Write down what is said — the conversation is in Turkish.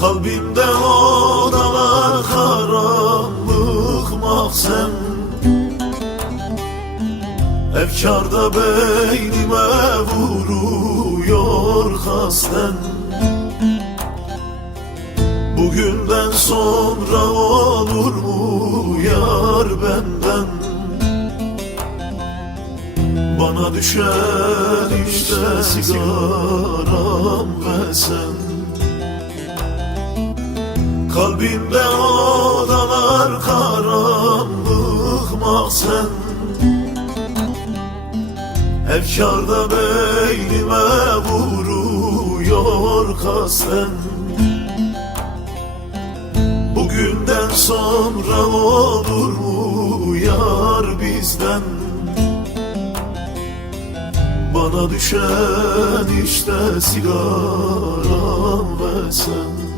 Kalbimde odalar karanlık mahzen, efkarda beynime vuruyor kasten. Bugünden sonra olur mu yar benden? Bana düşer işte sigaram ve sen. Kalbimde odalar karanlık mahzen, efkarda beynime vuruyor kasten. Bugünden sonra olur mu yar bizden? Bana düşen işte sigaram ve sen.